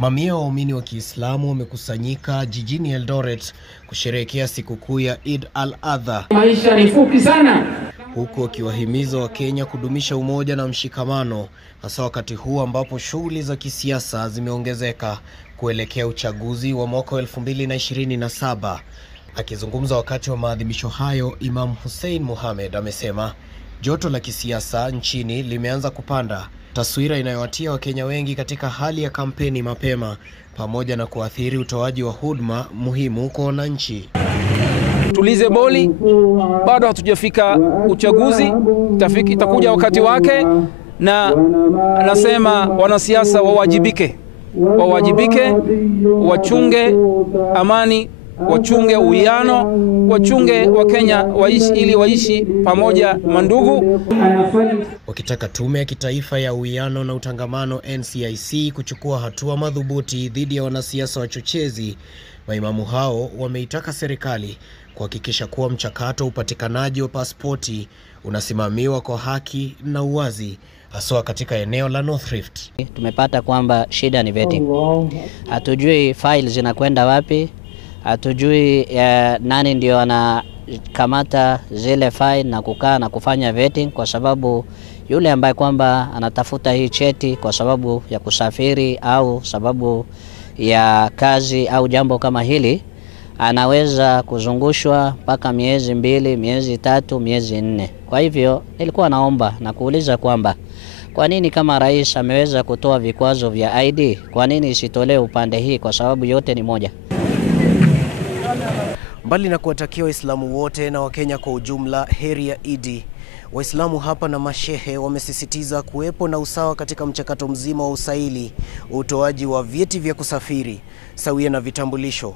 Mamia ya waumini wa Kiislamu wamekusanyika jijini Eldoret kusherehekea sikukuu ya Eid al-Adha. Maisha ni fupi sana. Huku wakiwahimiza Wakenya kudumisha umoja na mshikamano, hasa wakati huu ambapo shughuli za kisiasa zimeongezeka kuelekea uchaguzi wa mwaka 2027. Akizungumza wakati wa maadhimisho hayo, Imam Hussein Mohamed amesema joto la kisiasa nchini limeanza kupanda, taswira inayowatia Wakenya wengi katika hali ya kampeni mapema pamoja na kuathiri utoaji wa huduma muhimu kwa wananchi. Tulize boli, bado hatujafika uchaguzi, itakuja wakati wake, na anasema wanasiasa wawajibike, wachunge amani, wachunge uwiano, wachunge Wakenya waishi ili waishi pamoja mandugu. Wakitaka tume ya kitaifa ya uwiano na utangamano NCIC kuchukua hatua madhubuti dhidi ya wanasiasa wachochezi, maimamu hao wameitaka serikali kuhakikisha kuwa mchakato upatikanaji wa pasipoti unasimamiwa kwa haki na uwazi, hasa katika eneo la North Rift. Tumepata kwamba shida ni vetting. Hatujui files zinakwenda wapi, hatujui nani ndio anakamata zile file na kukaa na kufanya vetting, kwa sababu yule ambaye kwamba anatafuta hii cheti kwa sababu ya kusafiri au sababu ya kazi au jambo kama hili, anaweza kuzungushwa mpaka miezi 2, miezi 3, miezi 4. Kwa hivyo nilikuwa naomba na kuuliza kwamba kwa nini kama rais ameweza kutoa vikwazo vya ID, kwa nini isitolewe upande hii, kwa sababu yote ni moja. Mbali na kuwatakia Waislamu wote na Wakenya kwa ujumla heri ya Idi, Waislamu hapa na mashehe wamesisitiza kuwepo na usawa katika mchakato mzima wa usaili, utoaji wa vyeti vya kusafiri sawia na vitambulisho.